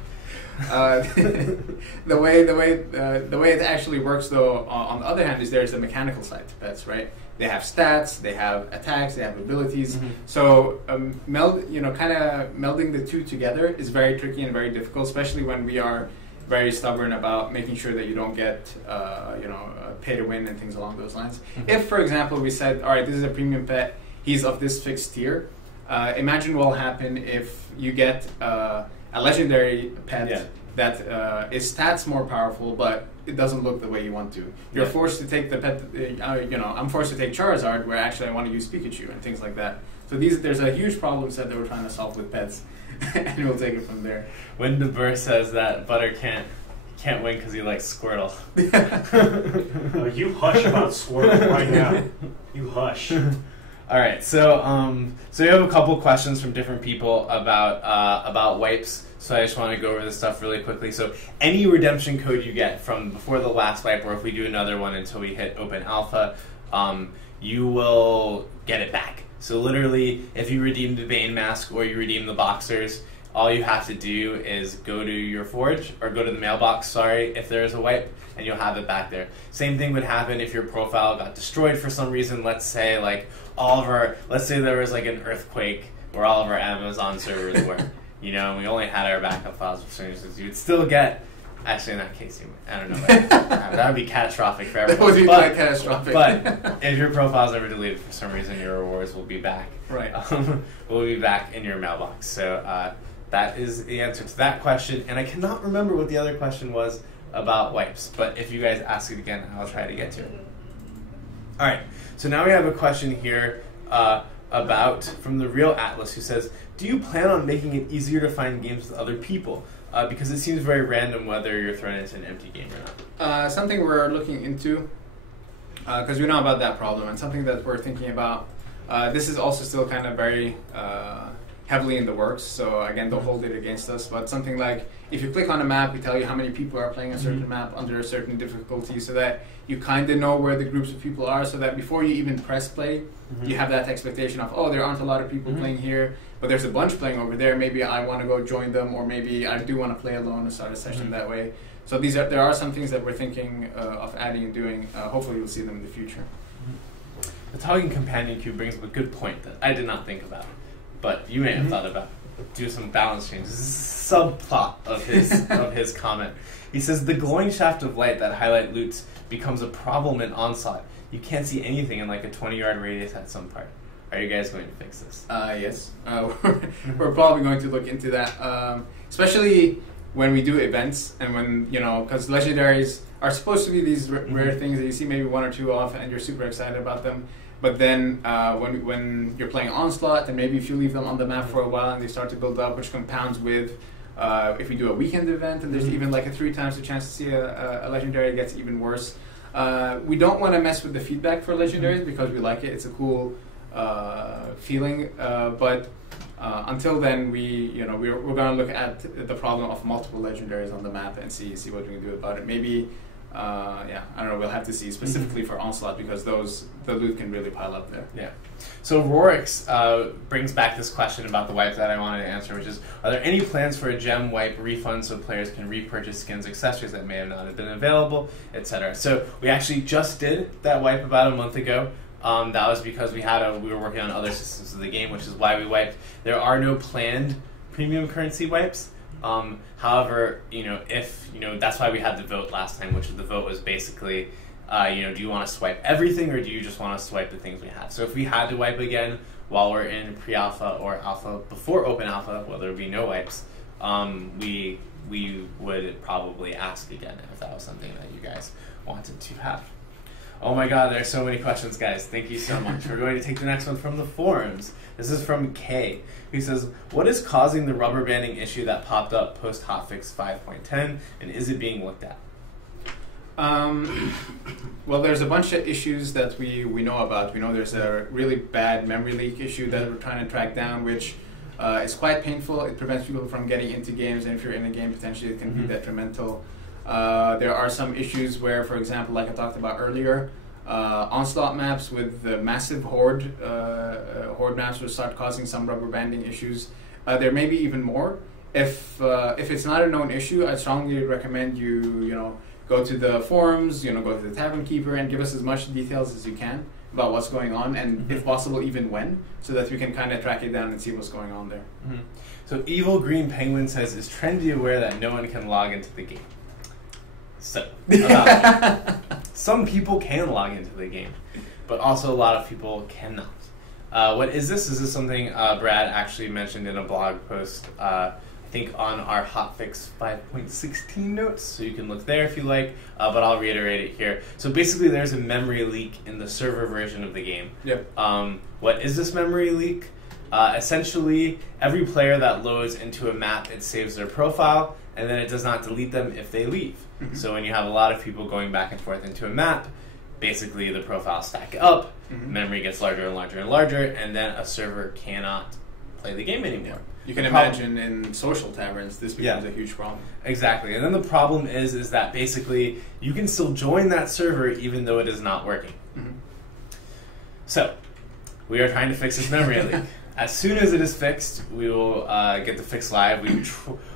The way it actually works, though, on the other hand, is there's the mechanical side to pets, right? They have stats, they have attacks, they have abilities. So, melding the two together is very tricky and very difficult, especially when we are very stubborn about making sure that you don't get, pay to win and things along those lines. If, for example, we said, all right, this is a premium pet, he's of this fixed tier. Imagine what will happen if you get a legendary pet that is stats more powerful, but it doesn't look the way you want to. You're forced to take the pet. I'm forced to take Charizard, where actually I want to use Pikachu and things like that. So there's a huge problem set that we're trying to solve with pets, and we'll take it from there. When DeBur says that Butter can't win because he likes Squirtle. Oh, you hush about Squirtle right now. You hush. All right, so we have a couple questions from different people about wipes. So I just want to go over this stuff really quickly. So any redemption code you get from before the last wipe, or if we do another one until we hit open alpha, you will get it back. So literally, if you redeem the Bane Mask or you redeem the Boxers, all you have to do is go to your forge, or go to the mailbox, if there is a wipe, and you'll have it back there. Same thing would happen if your profile got destroyed for some reason. Let's say let's say there was an earthquake where all of our Amazon servers were, and we only had our backup files for services. You would still get Actually, in that case, I don't know. That would be catastrophic for everyone. That would be quite catastrophic. But if your profile's ever deleted for some reason, your rewards will be back. Right. Will be back in your mailbox. So that is the answer to that question. And I cannot remember what the other question was about wipes. But if you guys ask it again, I'll try to get to it. All right. So now we have a question here from the Real Atlas, who says, do you plan on making it easier to find games with other people? Because it seems very random whether you're thrown into an empty game or not. Something we're looking into, because we know about that problem, and something that we're thinking about. This is also still kind of very heavily in the works, so again, don't hold it against us, but something like, if you click on a map, we tell you how many people are playing a certain map under a certain difficulty, so that you kind of know where the groups of people are, so that before you even press play, you have that expectation of, oh, there aren't a lot of people playing here, but there's a bunch playing over there, maybe I want to go join them, or maybe I do want to play alone and start a session that way. So there are some things that we're thinking of adding and doing. Hopefully you'll see them in the future. The Talking Companion Cube brings up a good point that I did not think about, but you may have thought about. Do some balance changes. This is a subplot of his comment. He says, the glowing shaft of light that highlight loots becomes a problem in Onslaught. You can't see anything in like a 20-yard radius at some part. Are you guys going to fix this? Yes. We're probably going to look into that, especially when we do events and when, because legendaries are supposed to be these rare things that you see maybe one or two off and you're super excited about them. But then when you're playing Onslaught, then maybe if you leave them on the map for a while and they start to build up, which compounds with if we do a weekend event and there's even like a 3 times the chance to see a legendary, it gets even worse. We don't want to mess with the feedback for legendaries because we like it. It's a cool feeling, but until then, we're going to look at the problem of multiple legendaries on the map and see what we can do about it. Maybe, I don't know. We'll have to see specifically for Onslaught because the loot can really pile up there. Yeah. So Rorix brings back this question about the wipe that I wanted to answer, which is: are there any plans for a gem wipe refund so players can repurchase skins, accessories that may have not have been available, etc.? So we actually just did that wipe about a month ago. That was because we were working on other systems of the game, which is why we wiped. There are no planned premium currency wipes. However, that's why we had the vote last time, which the vote was basically, do you want to swipe everything or do you just want to swipe the things we have? So if we had to wipe again while we're in pre-alpha or alpha before open alpha, well, there would be no wipes. We would probably ask again if that was something that you guys wanted to have. Oh my god, there are so many questions, guys. Thank you so much. We're going to take the next one from the forums. This is from Kay, who says, what is causing the rubber banding issue that popped up post-hotfix 5.10, and is it being looked at? Well, there's a bunch of issues that we know about. We know there's a really bad memory leak issue that we're trying to track down, which is quite painful. It prevents people from getting into games, and if you're in a game, potentially it can be detrimental. There are some issues where, for example, like I talked about earlier, Onslaught maps with the massive horde maps will start causing some rubber banding issues. There may be even more. If it's not a known issue, I strongly recommend you go to the forums, go to the Tavern Keeper and give us as much details as you can about what's going on and if possible even when, so that we can kind of track it down and see what's going on there. So Evil Green Penguin says, is Trendy aware that no one can log into the game? So, some people can log into the game, but also a lot of people cannot. What is this? Is this something Brad actually mentioned in a blog post, I think on our hotfix 5.16 notes, so you can look there if you like, but I'll reiterate it here. So basically there's a memory leak in the server version of the game. Yep. What is this memory leak? Essentially, every player that loads into a map, it saves their profile, and then it does not delete them if they leave. So when you have a lot of people going back and forth into a map, basically the profiles stack up, memory gets larger and larger and larger, and then a server cannot play the game anymore. Yeah. You can imagine in social taverns, this becomes a huge problem. Exactly. And then the problem is that basically you can still join that server even though it is not working. So we are trying to fix this memory leak. As soon as it is fixed, we will get the fix live.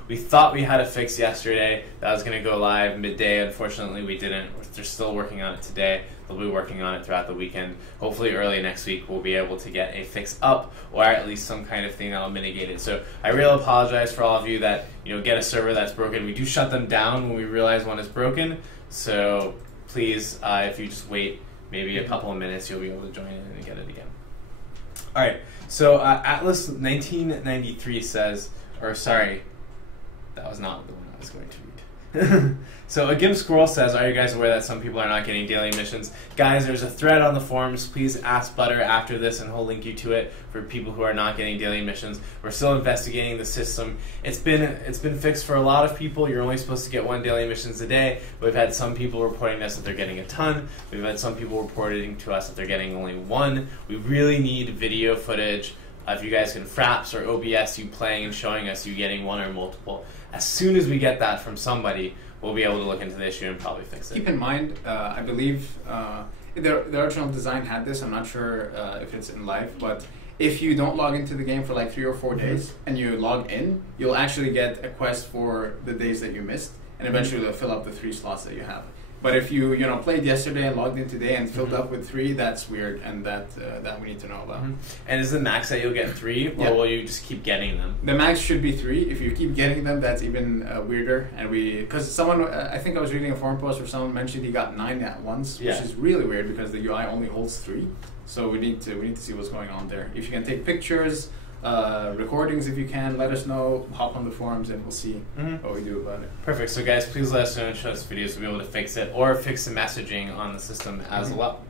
We thought we had a fix yesterday that was going to go live midday. Unfortunately, we didn't. They're still working on it today. they'll be working on it throughout the weekend. Hopefully early next week we'll be able to get a fix up, or at least some kind of thing that'll mitigate it. So I really apologize for all of you that get a server that's broken. We do shut them down when we realize one is broken. So please, if you just wait maybe a couple of minutes, you'll be able to join in and get it again. All right. So Atlas 1993 says, or sorry, that was not the one I was going to read. So Agim Squirrel says, are you guys aware that some people are not getting daily missions? Guys, there's a thread on the forums. Please ask Butter after this, and he'll link you to it for people who are not getting daily missions. We're still investigating the system. It's been fixed for a lot of people. You're only supposed to get 1 daily missions a day. We've had some people reporting to us that they're getting a ton. We've had some people reporting to us that they're getting only 1. We really need video footage. If you guys can Fraps or OBS you playing and showing us you getting 1 or multiple. As soon as we get that from somebody, we'll be able to look into the issue and probably fix it. Keep in mind, I believe the original design had this. I'm not sure if it's in live, but if you don't log into the game for like 3 or 4 days and you log in, you'll actually get a quest for the days that you missed, and eventually they'll fill up the 3 slots that you have. But if you played yesterday and logged in today and filled up with 3, that's weird, and that we need to know about. And is the max that you'll get 3, or will you just keep getting them? The max should be 3. If you keep getting them, that's even weirder. And because someone, I think I was reading a forum post where someone mentioned he got 9 at once, which is really weird because the UI only holds 3. So we need to see what's going on there. If you can take pictures, recordings, if you can, let us know. Hop on the forums and we'll see what we do about it. Perfect. So guys, please let us know and show us videos to be able to fix it, or fix the messaging on the system as well.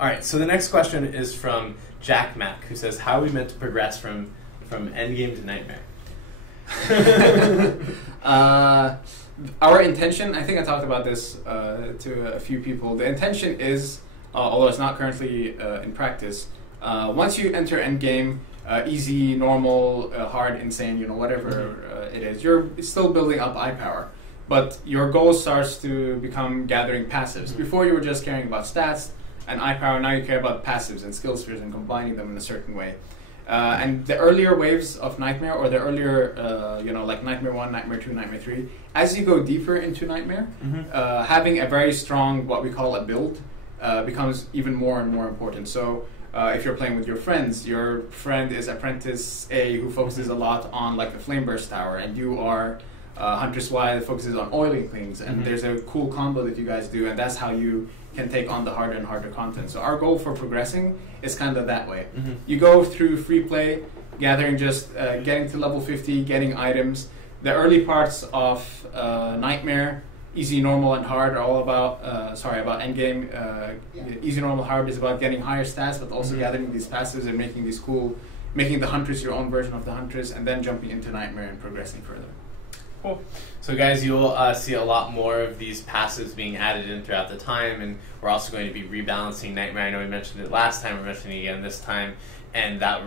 All right. So the next question is from Jack Mack, who says, "How are we meant to progress from endgame to nightmare?" Our intention, I think I talked about this to a few people. The intention is, although it's not currently in practice, once you enter endgame, easy, normal, hard, insane, whatever it is, you're still building up eye power. But your goal starts to become gathering passives. Before you were just caring about stats and eye power, now you care about passives and skill spheres and combining them in a certain way. And the earlier waves of Nightmare, or the earlier, like Nightmare 1, Nightmare 2, Nightmare 3, as you go deeper into Nightmare, having a very strong, what we call a build, becomes even more and more important. So if you're playing with your friends, your friend is Apprentice A who focuses a lot on like the Flame Burst Tower, and you are Huntress Y that focuses on oiling things, and there's a cool combo that you guys do, and that's how you can take on the harder and harder content. So our goal for progressing is kind of that way. You go through free play, gathering, just getting to level 50, getting items. The early parts of Nightmare, easy, normal, and hard are all about, about endgame. Easy, normal, hard is about getting higher stats, but also gathering these passives and making these cool, making the Huntress your own version of the Huntress, and then jumping into Nightmare and progressing further. Cool. So guys, you'll see a lot more of these passives being added in throughout the time, and we're also going to be rebalancing Nightmare. I know we mentioned it last time, we're mentioning it again this time, and that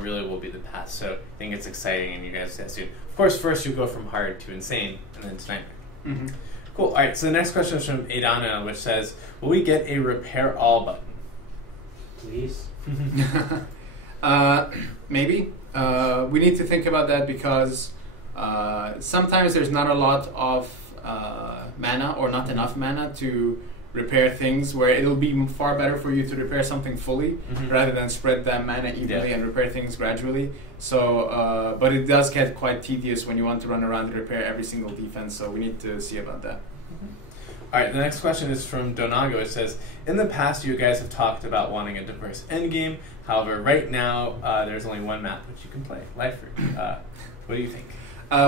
really will be the path. So I think it's exciting, and you guys see that soon. Of course, first you go from hard to insane, and then to Nightmare. Cool. All right, so the next question is from Adana, which says, will we get a repair all button? Please? Maybe. We need to think about that because sometimes there's not a lot of mana or not enough mana to repair things, where it'll be far better for you to repair something fully rather than spread that mana evenly and repair things gradually. So, but it does get quite tedious when you want to run around and repair every single defense, so we need to see about that. All right, the next question is from Donago. It says, in the past, you guys have talked about wanting a diverse endgame. However, right now, there's only one map which you can play, Life Root. What do you think?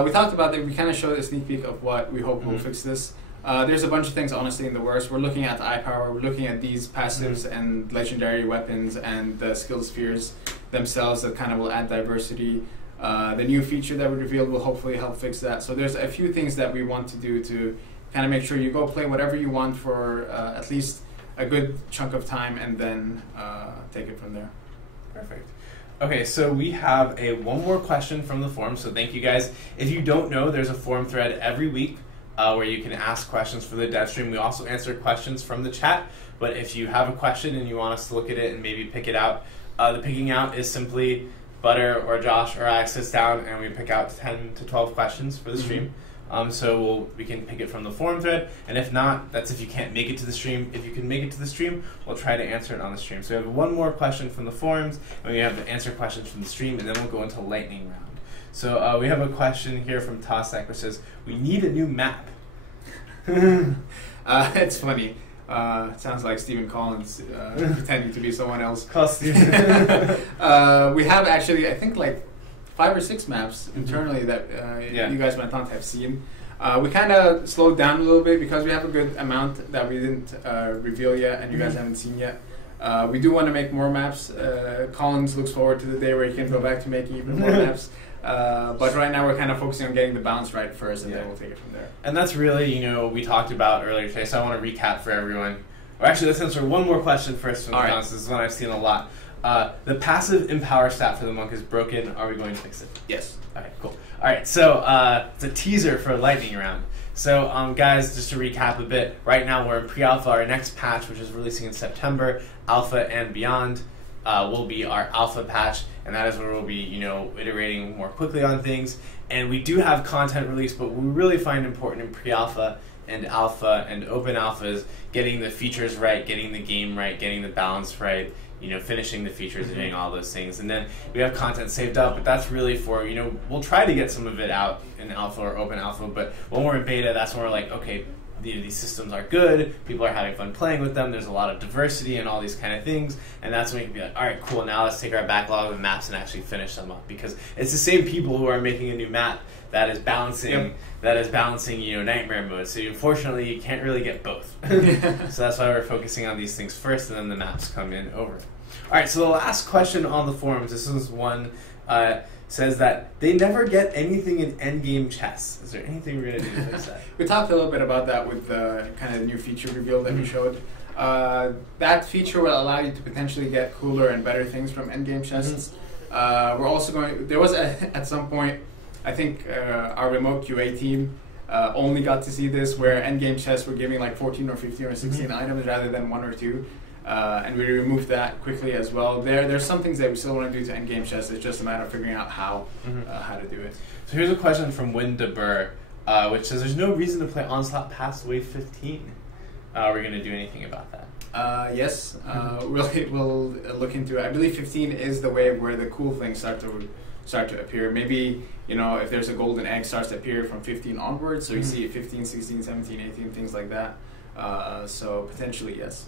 We talked about that. We kind of showed a sneak peek of what we hope will fix this. There's a bunch of things, honestly, in the works. We're looking at eye power. We're looking at these passives and legendary weapons and the skill spheres themselves that kind of will add diversity. The new feature that we revealed will hopefully help fix that. So there's a few things that we want to do to kind of make sure you go play whatever you want for at least a good chunk of time, and then take it from there. Perfect. Okay, so we have one more question from the forum, so thank you guys. If you don't know, there's a forum thread every week where you can ask questions for the dev stream. We also answer questions from the chat, but if you have a question and you want us to look at it and maybe pick it out, the picking out is simply Butter or Josh or I sits down and we pick out 10 to 12 questions for the stream. So we can pick it from the forum thread, and if not, that's if you can't make it to the stream. If you can make it to the stream, we'll try to answer it on the stream. So we have one more question from the forums, and we have the answer questions from the stream, and then we'll go into lightning round. So we have a question here from Tosek, which says, we need a new map. It's funny. It sounds like Stephen Collins pretending to be someone else. Call Stephen. We have actually, I think, like 5 or 6 maps internally that you guys might not have seen. We kind of slowed down a little bit because we have a good amount that we didn't reveal yet and you guys haven't seen yet. We do want to make more maps. Collins looks forward to the day where he can go back to making even more maps. But right now we're kind of focusing on getting the balance right first, and then we'll take it from there. And that's really, we talked about earlier today, so I want to recap for everyone. Or actually, let's answer one more question first from the comments. This is one I've seen a lot. The passive empower stat for the monk is broken. Are we going to fix it? Yes. Okay, cool. All right, so it's a teaser for lightning round. So, guys, just to recap a bit, right now we're in pre-alpha. Our next patch, which is releasing in September, alpha and beyond, will be our alpha patch, and that is where we'll be, iterating more quickly on things. And we do have content released, but what we really find important in pre-alpha and alpha and open alpha is getting the features right, getting the game right, getting the balance right, finishing the features and doing all those things. And then we have content saved up, but that's really for, we'll try to get some of it out in alpha or open alpha, but when we're in beta, that's when we're like, okay, these systems are good, people are having fun playing with them, there's a lot of diversity and all these kind of things, and that's when we can be like, all right, cool, now let's take our backlog of maps and actually finish them up, because it's the same people who are making a new map that is balancing nightmare mode. So unfortunately, you can't really get both. So that's why we're focusing on these things first, and then the maps come in over. All right. So the last question on the forums. This is one says that they never get anything in endgame chess. Is there anything we're gonna do to fix that? We talked a little bit about that with the kind of new feature reveal that we showed. That feature will allow you to potentially get cooler and better things from endgame chests. We're also going. There was at some point, I think our remote QA team only got to see this, where endgame chests were giving like 14 or 15 or 16 items rather than 1 or 2. And we removed that quickly as well. There's some things that we still want to do to endgame chests. It's just a matter of figuring out how to do it. So here's a question from Win DeBur, which says, there's no reason to play Onslaught past wave 15. Are we going to do anything about that? Yes, we'll look into it. I believe 15 is the wave where the cool things start to appear. Maybe, if there's a golden egg starts to appear from 15 onwards, so you see 15, 16, 17, 18, things like that. So potentially, yes.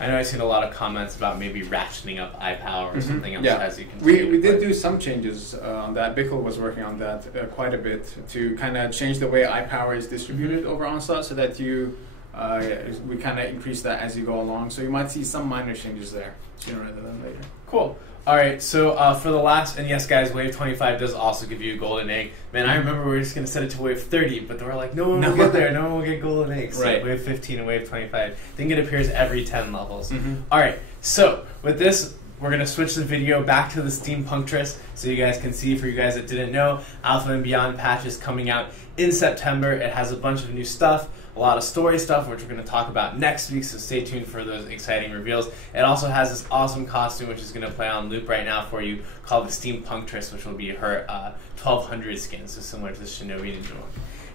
I know I've seen a lot of comments about maybe ratcheting up eye power or something else as you can. We did do some changes on that. Bickle was working on that quite a bit to kind of change the way eye power is distributed over Onslaught, so that we kind of increase that as you go along. So you might see some minor changes there sooner rather than later. Cool. All right, so for the last, and yes, guys, Wave 25 does also give you a golden egg. Man, I remember we were just going to set it to Wave 30, but they were like, no one will get there. No one will get golden eggs. Right. So Wave 15 and Wave 25. I think it appears every 10 levels. All right, so with this, we're going to switch the video back to the Steampunctress so you guys can see. For you guys that didn't know, Alpha and Beyond patch is coming out in September. It has a bunch of new stuff, a lot of story stuff, which we're going to talk about next week, so stay tuned for those exciting reveals. It also has this awesome costume, which is going to play on loop right now for you, called the Steampunctress, which will be her 1200 skin, so similar to the Shinobi Ninja one.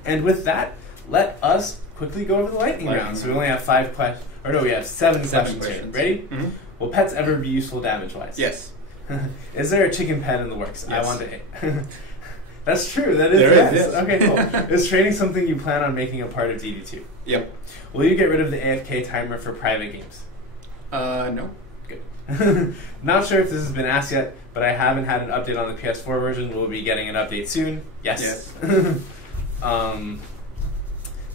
And with that, let us quickly go over the lightning round. So we only have 5 questions, or no, we have 7 questions here. Ready? Will pets ever be useful damage-wise? Yes. Is there a chicken pen in the works? Yes. I want to. That's true. That is there yes. Is, yes. Okay, cool. Is training something you plan on making a part of DD2? Yep. Will you get rid of the AFK timer for private games? No. Good. Not sure if this has been asked yet, but I haven't had an update on the PS4 version. We'll be getting an update soon. Yes.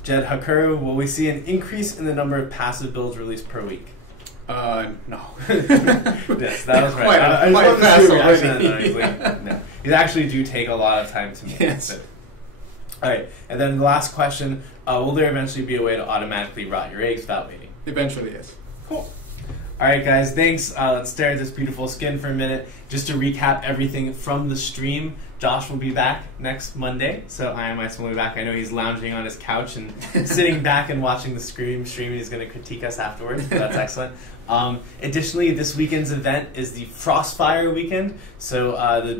Jed Hakuru, will we see an increase in the number of passive builds released per week? No. Yes, that was right. I quite just fast reaction. No. These actually do take a lot of time to make. Yes. All right, and then the last question, will there eventually be a way to automatically rot your eggs without waiting? Eventually, yes. Cool. All right, guys, thanks. Let's stare at this beautiful skin for a minute. Just to recap everything from the stream, Josh will be back next Monday, so I and Ice will be back. I know he's lounging on his couch and sitting back and watching the stream, and he's going to critique us afterwards, but that's excellent. Additionally, this weekend's event is the Frostfire weekend. So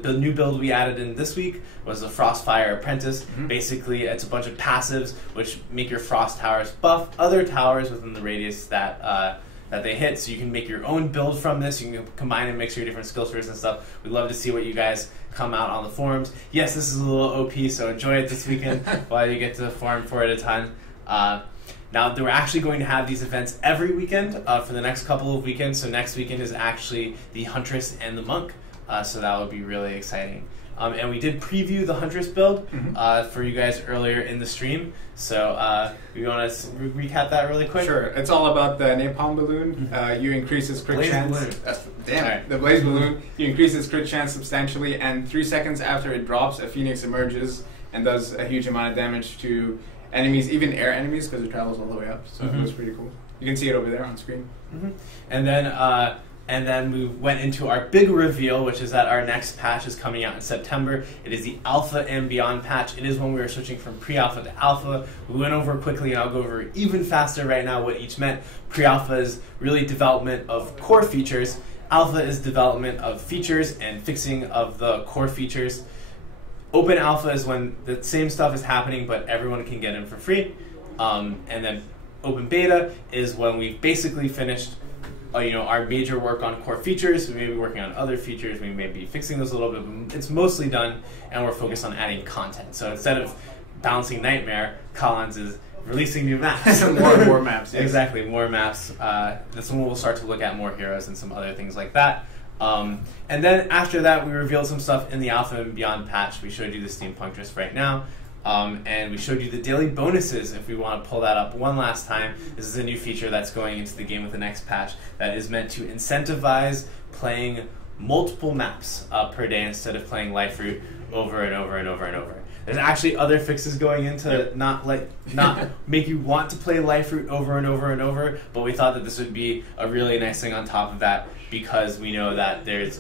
the new build we added in this week was the Frostfire Apprentice. Mm-hmm. Basically, it's a bunch of passives which make your frost towers buff other towers within the radius that they hit. So you can make your own build from this. You can combine and mix your different skill trees and stuff. We'd love to see what you guys come out on the forums. Yes, this is a little OP, so enjoy it this weekend while you get to the forum for it a ton. Now, we're actually going to have these events every weekend for the next couple of weekends. So next weekend is actually the Huntress and the Monk. So that would be really exciting. And we did preview the Huntress build for you guys earlier in the stream. So we want to recap that really quick? Sure. It's all about the Napalm Balloon. You increase its crit Blaze chance. Balloon. Damn All it. right. The Blaze Balloon. You increase its crit chance substantially, and 3 seconds after it drops, a Phoenix emerges and does a huge amount of damage to enemies, even air enemies, because it travels all the way up. So it was pretty cool. You can see it over there on screen. And then we went into our big reveal, which is that our next patch is coming out in September. It is the Alpha and Beyond patch. It is when we were switching from Pre-Alpha to Alpha. We went over quickly, and I'll go over even faster right now what each meant. Pre-Alpha is really development of core features. Alpha is development of features and fixing of the core features. Open Alpha is when the same stuff is happening, but everyone can get in for free. And then Open Beta is when we've basically finished our major work on core features. We may be working on other features. We may be fixing those a little bit, but it's mostly done, and we're focused on adding content. So instead of balancing Nightmare, Collins is releasing new maps. More and more maps. Yes. Exactly, more maps. That's when we'll start to look at more heroes and some other things like that. And then after that, we revealed some stuff in the Alpha and Beyond patch. We showed you the Steampunctress right now. And we showed you the daily bonuses if we want to pull that up one last time. This is a new feature that's going into the game with the next patch that is meant to incentivize playing multiple maps per day instead of playing Life Route over and over and over and over. There's actually other fixes going into not make you want to play Life Route over and over and over, but we thought that this would be a really nice thing on top of that because we know that there's